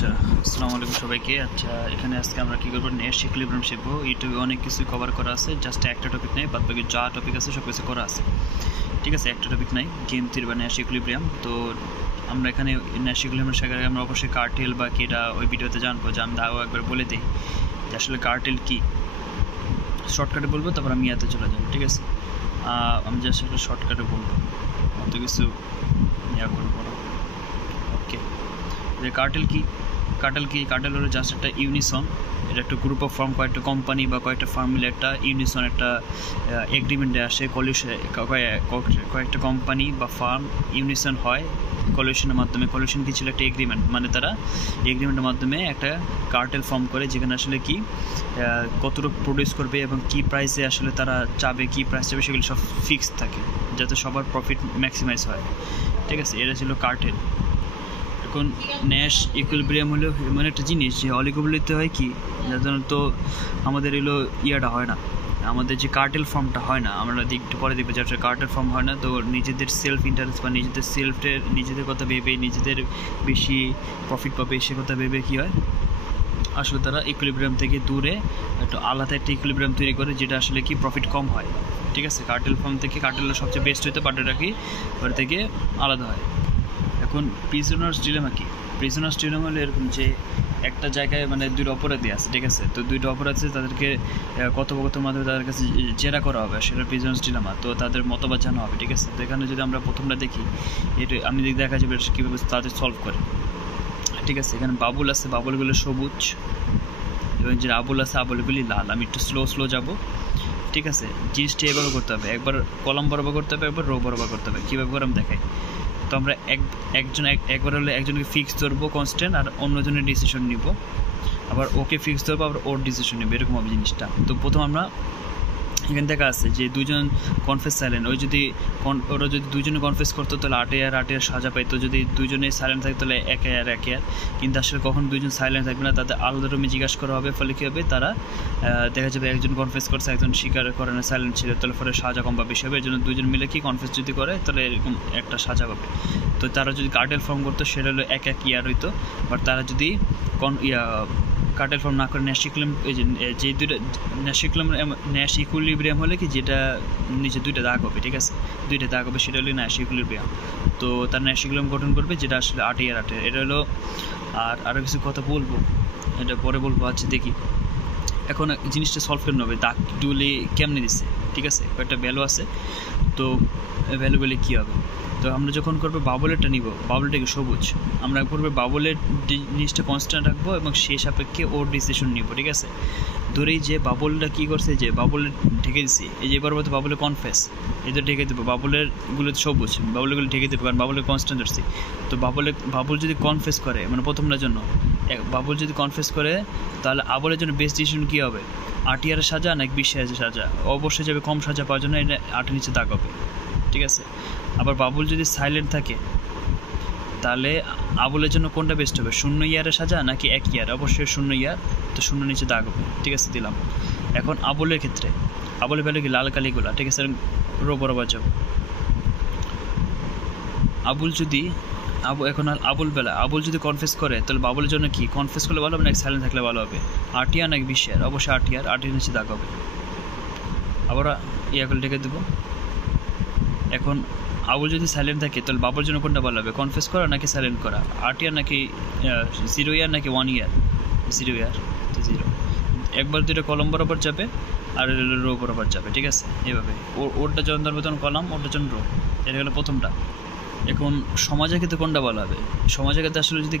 আচ্ছা, আসসালামু আলাইকুম সবাইকে। আচ্ছা, এখানে আজকে আমরা কী করবো, নেশ ইকুইলিব্রিয়াম শিখবো। ইউটিউবে অনেক কিছু কভার করা আছে, জাস্ট একটা টপিক নেই, বাদ বাকি যা টপিক আছে সব কিছু করা আছে। ঠিক আছে, একটা টপিক নাই, গেম থিওরি বা নেশ ইকুইলিব্রিয়াম। তো আমরা এখানে নেশ ইকুইলিব্রিয়াম শেখার আগে আমরা অবশ্যই কার্টেল বা কি এটা ওই ভিডিওতে জানবো, যে আমি তাও একবার বলে দিই যে আসলে কার্টেল কী। শর্টকাটে বলবো, তারপর আমি ইয়াতে চলে যাবো। ঠিক আছে, আমি জাস্ট একটা শর্টকাটে বলবো, অত কিছু ইয়া করবো না। ওকে, যে কার্টেল কি, কার্টেল হলো জাস্ট একটা ইউনিসন। এটা একটা গ্রুপ অফ ফার্ম, কয়েকটা কোম্পানি বা কয়েকটা ফার্ম মিলে একটা ইউনিসন, একটা এগ্রিমেন্টে আসে। কয়েকটা কোম্পানি বা ফার্ম ইউনিসন হয় কলিউশনের মাধ্যমে। কলিউশন কি ছিল? একটা এগ্রিমেন্ট, মানে তারা এগ্রিমেন্টের মাধ্যমে একটা কার্টেল ফর্ম করে, যেখানে আসলে কি কতটুকু প্রডিউস করবে এবং কি প্রাইসে আসলে তারা চাবে, কি প্রাইস চাবে, সেগুলো সব ফিক্সড থাকে, যাতে সবার প্রফিট ম্যাক্সিমাইজ হয়। ঠিক আছে, এটা ছিল কার্টেল। এখন ন্যাশ ইকুইলিব্রিয়াম হলো এমন একটা জিনিস যে অলিগোপলিতে হয় কি, সাধারণত আমাদের এলো ইয়াটা হয় না, আমাদের যে কার্টেল ফর্মটা হয় না, আমরা একটু পরে দেখবো যে কার্টেল ফর্ম হয় না। তো নিজেদের সেলফ ইন্টারেস্ট বা নিজেদের কথা ভেবে, নিজেদের বেশি প্রফিট পাবে সে কথা ভেবে কী হয়, আসলে তারা ইকুইলিব্রিয়াম থেকে দূরে একটু আলাদা একটা ইকুইলিব্রিয়াম তৈরি করে, যেটা আসলে কি প্রফিট কম হয়। ঠিক আছে, কার্টেল ফর্ম থেকে কার্টেলের সবচেয়ে বেস্ট হইতে পার্টটা কি ওর থেকে আলাদা হয়। এখন প্রিজনার্স ডিলেমা কি? প্রিজনার্স ডিলেমা হলো এরকম যে একটা জায়গায় মানে দুইটা অপরাধী আছে। ঠিক আছে, তো দুইটা অপরাধী আছে, তাদেরকে কথোপকথনের মাধ্যমে তাদের কাছে জেরা করা হবে, সেটা প্রিজনার্স ডিলেমা। তো তাদের মতবাদ জানা হবে। ঠিক আছে, তো এখানে যদি আমরা প্রথমটা দেখি, এটা আমি দেখা যাবে কীভাবে তাদের সলভ করে। ঠিক আছে, এখানে বাবুল আছে, বাবুলগুলো সবুজ, এবং যে আবুল আছে আবুলগুলি লাল। আমি একটু স্লো যাব। ঠিক আছে, জিনিসটা এভাবে করতে হবে, একবার কলম বরাবর করতে হবে, একবার রো বরাবর করতে হবে। কীভাবে করে আমি দেখাই। তো আমরা একবার হলে একজনকে ফিক্স ধরবো কনস্ট্যান্ট, আর অন্যজনের ডিসিশন নিব, আবার ওকে ফিক্স ধরবো, আবার ওর ডিসিশন নেবো, এরকম হবে জিনিসটা। তো প্রথম আমরা এখানে দেখা আছে যে দুজন কনফেস সাইলেন্ট, ওরা যদি দুজনে কনফেস করতো তাহলে 8 সাজা পাইতো। যদি দুজনে সাইলেন্ট থাকতো তাহলে 1 ইয়ার। কিন্তু আসলে কখন দুজন সাইলেন্ট থাকবে না, তাদের আলাদা রুমে জিজ্ঞাসা করা হবে। ফলে কী হবে, তারা দেখা যাবে একজন কনফেস করছে, একজন স্বীকার করে না, সাইলেন্ট ছিল, তাহলে পরে সাজা কম বা বেশি হবে। এর জন্য দুজন মিলে কি কনফেস যদি করে তাহলে এরকম একটা সাজা পাবে। তো তারা যদি কার্টেল ফর্ম করতো সেটা হলো 1 ইয়ার হইতো। বাট তারা যদি কার্টেল ফর্ম না করে ন্যাশ ইকুইলিব্রিয়াম হলে কি, যেটা নিচে দুইটা দাগ হবে। ঠিক আছে, দুইটা দাগ হবে, সেটা হলো ন্যাশ ইকুইলিব্রিয়াম। তো তার ন্যাশ ইকুইলিব্রিয়াম গঠন করবে, যেটা আসলে 8 ইয়ার। এটা হলো। আর আরও কিছু কথা বলবো, এটা পরে বলবো। আচ্ছা দেখি এখন জিনিসটা সলভ করতে হবে, দাগগুলি কেমনে দিচ্ছে। ঠিক আছে, কয়েকটা ভ্যালু আছে, তো ভ্যালুগুলি কী হবে। তো আমরা যখন করবো বাবলেরটা নিব, বাবলটাকে সবুজ, আমরা করবো বাবলের জিনিসটা কনস্ট্যান্ট রাখবো এবং সেই সাপেক্ষে ওর ডিসিশন নিব। ঠিক আছে, ধরেই যে বাবলটা কী করছে, যে বাবল ঢেকে দিচ্ছি, এই যে এবার বলতে বাবলের কনফেস, এদের ঢেকে দেবো, বাবলেরগুলো সবুজ, বাবলগুলো ঢেকে দেবো, কারণ বাবলের কনস্ট্যান্ট ধরছি। তো বাবল যদি কনফেস করে, মানে প্রথমটার জন্য বাবল যদি কনফেস করে, তাহলে আবলের জন্য বেস্ট ডিসিশন কী হবে, 8 ইয়ারের সাজা নাকি 20 ইয়ারের সাজা? অবশ্যই যাবে কম সাজা পাওয়ার জন্য, এটা 8-এর নিচে দাগ হবে। ঠিক আছে, আবার বাবুল যদি সাইলেন্ট থাকে, তাহলে আবুলের জন্য কোনটা বেস্ট হবে, 0 ইয়ারের সাজা নাকি 1 ইয়ার? অবশ্যই 0 ইয়ার, তো 0 নিচে দাগ হবে। ঠিক আছে, দিলাম। এখন আবুলের ক্ষেত্রে, আবুলের ভ্যালু কি, লাল কালিগুলা। ঠিক আছে, রো বরাবর যাব। আবুল যদি কনফেস করে, তাহলে বাবুলের জন্য কি, কনফেস করলে ভালো হবে নাকি সাইলেন্ট থাকলে ভালো হবে? 8 ইয়ার নাকি 20 ইয়ার? অবশ্যই 8 ইয়ার, 8-এর নিচে দাগ হবে। আবার ইয়াগুলো ঢেকে দেবো। এখন আবুল যদি সাইলেন্ট থাকে, তাহলে বাবুর জন্য কোনটা ভালো হবে, কনফেস করা নাকি সাইলেন্ট করা? 8 ইয়ার নাকি 0 ইয়ার নাকি 1 ইয়ার? 0 ইয়ার, তো 0। একবার দুটো কলম বরাবর যাবে, আর রো বরাবর যাবে। ঠিক আছে, এভাবে ওরটা যখন ধরবে তখন কলম, ওরটা যখন রো। এটা হলো প্রথমটা। এখন সমাজের ক্ষেত্রে কোনটা ভালো হবে? সমাজের ক্ষেত্রে আসলে যদি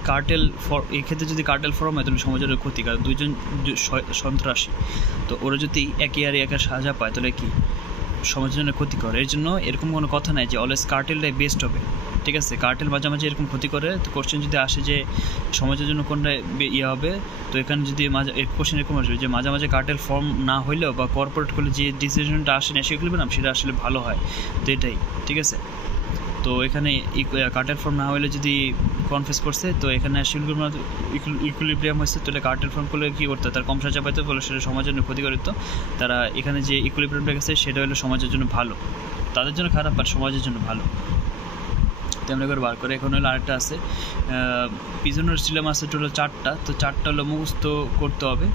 এই ক্ষেত্রে যদি কার্টেল ফর্ম হয়, তাহলে সমাজের ক্ষতি, কারণ দুইজন সন্ত্রাসী, তো ওরা যদি 1 ইয়ার সাজা পায়, তাহলে কি সমাজের জন্য ক্ষতি করে। এর জন্য এরকম কোনো কথা নাই যে অলওয়েজ কার্টেলটাই বেস্ট হবে। ঠিক আছে, কার্টেল মাঝামাঝি এরকম ক্ষতি করে। তো কোশ্চেন যদি আসে যে সমাজের জন্য কোনটা হবে, তো এখানে যদি কোশ্চেন এরকম আসবে যে মাঝে কার্টেল ফর্ম না হইলেও বা কর্পোরেট করলে যে ডিসিশনটা আসে না, সেগুলো না, সেটা আসলে ভালো হয়। তো এটাই। ঠিক আছে, তো এখানে কার্টেল ফর্ম না হলে যদি কনফেস করছে, তো এখানে ইকুইলিব্রিয়াম হয়েছে, তাহলে কার্টেল ফর্ম করলে কী করতে, তার কম সাজা পাইতো, বলে সেটা সমাজের জন্য ক্ষতি করত। তারা এখানে যে ইকুইলিব্রিয়ামটা গেছে, সেটা হলো সমাজের জন্য ভালো, তাদের জন্য খারাপ আর সমাজের জন্য ভালো। তো তেমনি করে বার করে। এখন হলো আরেকটা আছে পিছনের সিলেম আছে টোটাল 4টা, তো 4টা হলো মুখস্থ করতে হবে।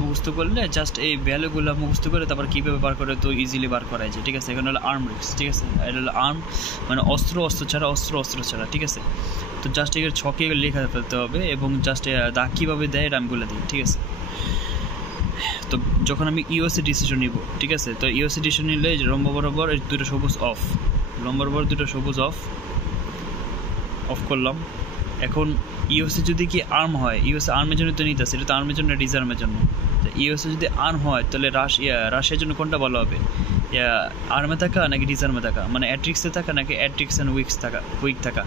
মুখস্থ করলে জাস্ট এই ভ্যালুগুলো মুখস্থ করে তারপর কীভাবে বার করে তো ইজিলি বার করা যায়, ঠিক আছে। এখন হলো আর্ম রিক্স, ঠিক আছে, এটা হলো আর্ম মানে অস্ত্র ছাড়া, ঠিক আছে। তো জাস্ট এর ছকে লেখা ফেলতে হবে এবং জাস্ট দাগ কীভাবে দেয় এটা আমি বলে দিই, ঠিক আছে। তো যখন আমি ইউএসএ ডিসিশন নিব, ঠিক আছে, তো ইউএসএ ডিসিশন নিলে লম্বা বরাবর দুটো সবুজ অফ, লম্বা বরাবর দুটো সবুজ অফ করলাম। এখন ইউএসএ যদি কি আর্ম হয়, ইউএসএ আর্মের জন্য তো নিতে আছে, এটা তো আর্মের জন্য, ডিসআর্মের জন্য। তো ইউএসএ যদি আর্ম হয় তাহলে রাশিয়ার জন্য কোনটা ভালো হবে, আর্মে থাকা নাকি ডিসআর্মে থাকা, মানে অ্যাট্রিক্সে থাকা নাকি অ্যাট্রিক্স অ্যান্ড উইক থাকা।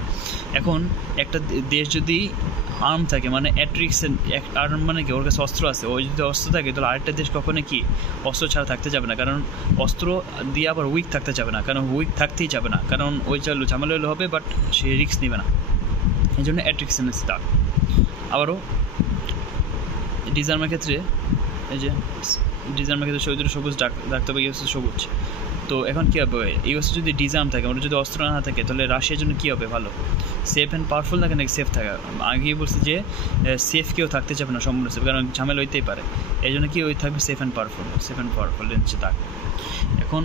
এখন একটা দেশ যদি আর্ম থাকে মানে অ্যাট্রিক্স আর্ম মানে কি ওর কাছে অস্ত্র আছে, ওই যদি অস্ত্র থাকে তাহলে আরেকটা দেশ কখনো কি অস্ত্র ছাড়া থাকতে যাবে না, কারণ অস্ত্র দিয়ে আবার উইক থাকতে যাবে না, কারণ উইক থাকতেই যাবে না, কারণ ওই ঝামেলা হলে হবে বাট সে রিস্ক নেবে না, এই জন্য অ্যাট্রিক্স থাক। আবারও ডিসআর্মের ক্ষেত্রে এই যে ডিসআর্মের ক্ষেত্রে দুটো সবুজ ডাকতে হবে, ইউএসএ সবুজ। তো এখন কী হবে, ইউএসএ যদি ডিসআর্ম থাকে ওটা যদি অস্ত্র না থাকে তাহলে রাশিয়ার জন্য কী হবে, ভালো সেফ অ্যান্ড পাওয়ারফুল থাকে নাকি সেফ থাকা। আগেই বলছি যে সেফ কেউ থাকতে চাবে না সম্পূর্ণ সেফ, কারণ ঝামেলা হইতেই পারে, এই জন্য কি ওই থাকবে সেফ অ্যান্ড পাওয়ারফুল নিচে থাক। এখন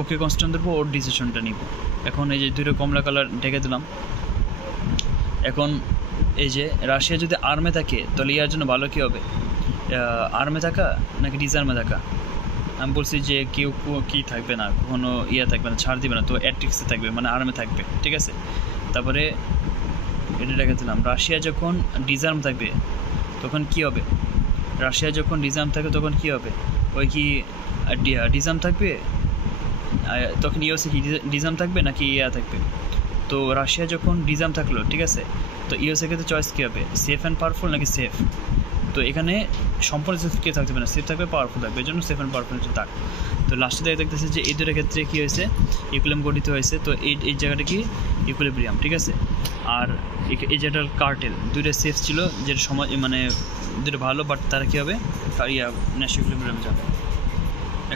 ওকে কনস্ট্যান্ট দেবো, ওর ডিসিশনটা নিব। এখন এই যে দুটো কমলা কালার ঢেকে দিলাম। এখন এই যে রাশিয়া যদি আর্মে থাকে তাহলে ইয়ার জন্য ভালো কী হবে, আর্মে থাকা নাকি ডিসআর্মে থাকা। আমি বলছি যে কেউ কি থাকবে না, কোনো থাকবে না, ছাড় দিবে না, তো অ্যাট্রিক্সে থাকবে মানে আর্মে থাকবে, ঠিক আছে। তারপরে এটা রেখে দিলাম। রাশিয়া যখন ডিসআর্ম থাকবে তখন কি হবে, রাশিয়া যখন ডিসআর্ম থাকবে তখন কি হবে, ওই কি ডিসআর্ম থাকবে, তখন ইউএসএ কি ডিসআর্ম থাকবে নাকি থাকবে। তো রাশিয়া যখন ডিসআর্ম থাকলো, ঠিক আছে, তো ইউএসএ ক্ষেত্রে চয়েস কী হবে, সেফ অ্যান্ড পাওয়ারফুল নাকি সেফ। তো এখানে সম্পূর্ণ সেফ কে থাকতে পারে না, সেফ থাকবে পাওয়ারফুল থাকবে, এই জন্য সেফ অ্যান্ড পাওয়ারফুল থাক। তো লাস্টে দেখতেছে যে এই দুটোর ক্ষেত্রে কী হয়েছে, ইকুইলিব্রিয়াম গঠিত হয়েছে। তো এই জায়গাটা কি ইকুইলিব্রিয়াম, ঠিক আছে। আর এই যেটার কার্টেল দুটো সেফ ছিল, যেটা সময় মানে দুটো ভালো, বাট তারা কী হবে ন্যাশনাল ইকুইলিব্রিয়ামে যাবে।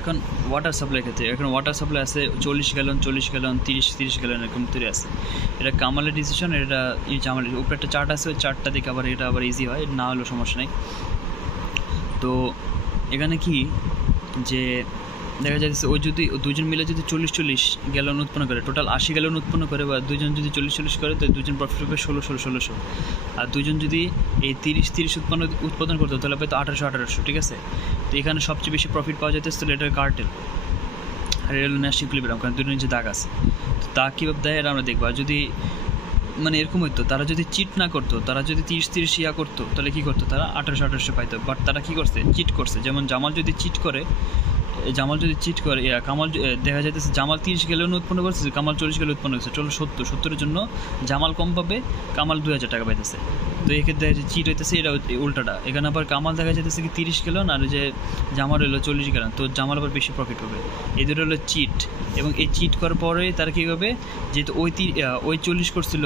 এখন ওয়াটার সাপ্লাই ক্ষেত্রে, এখন ওয়াটার সাপ্লাই আছে 40 গ্যালন 30 গ্যালন এরকম তৈরি আছে। এটা কামালের ডিসিশন, এটা জামালের উপরে একটা চার্ট আছে, ওই চার্টটা দেখে এটা আবার ইজি হয়, না হলেও সমস্যা নেই। তো এখানে কি যে দেখা যাচ্ছে ওই যদি দুজন মিলে যদি 40 গ্যালন উৎপন্ন করে, টোটাল 80 গ্যালন উৎপন্ন করে, বা দুজন যদি 40 করে তো দুজন প্রফিট হবে 1600। আর দুজন যদি এই 30 উৎপাদন করতো তাহলে হয়তো 1800, ঠিক আছে। তো এখানে সবচেয়ে বেশি প্রফিট পাওয়া যেতেছে তাহলে এটার কার্টেল, আর এটা হলো ন্যাশনাল ইকুইলিব্রিয়াম, কারণ দুটো নিচে দাগ আছে। তো দাগ কীভাবে দেয় এটা আমরা দেখবো। আর যদি মানে এরকম হইতো, তারা যদি চিট না করতো, তারা যদি 30 করতো তাহলে কী করতো, তারা 1800 পাইতো। বাট তারা কী করছে, চিট করছে। যেমন জামাল যদি চিট করে কামাল দেখা যাইতেছে জামাল 30 গ্যালন উৎপন্ন করছে, কামাল 40 গ্যালন উৎপন্ন করছে, চলো 70-70-এর জন্য জামাল কম পাবে, কামাল 2000 টাকা পাইতেছে। তো এক্ষেত্রে চিট হইতেছে এটা উল্টাটা। এখানে আবার কামাল দেখা যাইতেছে কি 30 গ্যালন, আর যে জামাল হলো 40 গ্যালন, তো জামাল আবার বেশি প্রফিট হবে। এই দুটো হলো চিট। এবং এই চিট করার পরে তারা কী হবে, যেহেতু ওই 40 করছিল,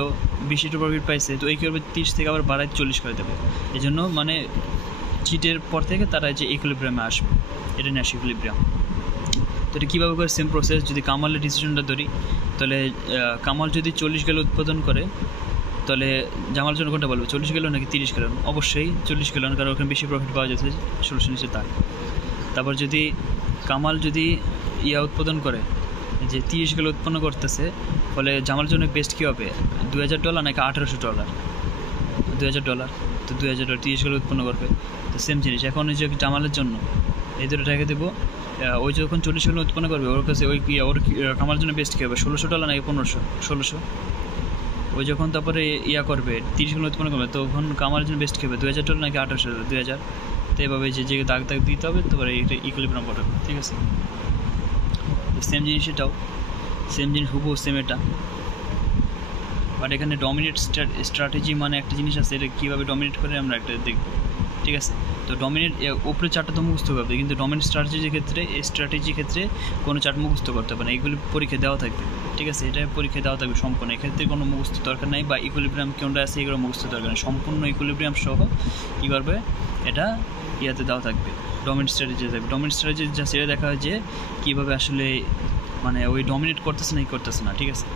বেশিটা প্রফিট পাইছে, তো এই কী করবে 30 থেকে আবার বাড়ায় 40 করে দেবে। এই জন্য মানে চিটের পর থেকে তারা যে ইকুইলিব্রিয়ামে আসবে, এটা ন্যাশনাল ইকুইলিব্রিয়াম। তো এটা কীভাবে করে, সেম প্রসেস। যদি কামালের ডিসিশনটা ধরি তাহলে কামাল যদি 40 গ্যালন উৎপাদন করে তাহলে জামাল জন্য কোনটা বলবো, 40 গ্যালন নাকি 30 গ্যালন, অবশ্যই 40 গ্যালন, কারণ ওখানে বেশি প্রফিট পাওয়া যাচ্ছে 16 নিচে তার। তারপর যদি কামাল যদি উৎপাদন করে যে 30 গ্যালন উৎপন্ন করতেছে, ফলে জামাল জন্য বেস্ট কী হবে, $2000 নাকি $1800, $2000। তো $2000 30 গ্যালন উৎপন্ন করবে, তো সেম জিনিস। এখন ওই যে জামালের জন্য এই দুটো রেখে দেবো। ওই যখন 40 গ্যালন উৎপন্ন করবে ওর কাছে ওই ওর কামার জন্য বেস্ট কী হবে, $1600 নাকি 1500, 1600। ওই যখন তারপরে করবে 30 গ্যালন উৎপন্ন করবে, তখন কামার জন্য বেস্ট কী হবে, $2000 নাকি 1800, 2000। তো এভাবে যে দাগ দিতে হবে, তারপরে এটা ইকুইলিব্রিয়াম হবে, ঠিক আছে। সেম জিনিস এটাও, সেম জিনিস হুবহু সেম এটা। বাট এখানে ডমিনেট স্ট্র্যাটেজি মানে একটা জিনিস আছে, এটা কীভাবে ডমিনেট করে আমরা একটা দেখব, ঠিক আছে। তো ডমিনেট উপরে চারটা তো মুখস্থ করবে, কিন্তু ডমিনেট স্ট্র্যাটেজির ক্ষেত্রে কোনো চার্ট মুখস্থ করতে হবে না, এগুলি পরীক্ষা দেওয়া থাকবে, ঠিক আছে। এটা পরীক্ষা দেওয়া থাকবে সম্পূর্ণ, এক্ষেত্রে কোনো মুখস্থ দরকার নাই, বা ইকুইলিব্রিয়াম কোনটা আছে এগুলো মুখস্থ দরকার নেই, সম্পূর্ণ ইকুইলিব্রিয়াম সহ কী করবে এটা দেওয়া থাকবে, ডমিনেট স্ট্র্যাটেজি থাকবে। ডমিনেট স্ট্র্যাটেজি যা সেটা দেখা হয় যে কীভাবে আসলে মানে ওই ডমিনেট করতেছে না, ঠিক আছে।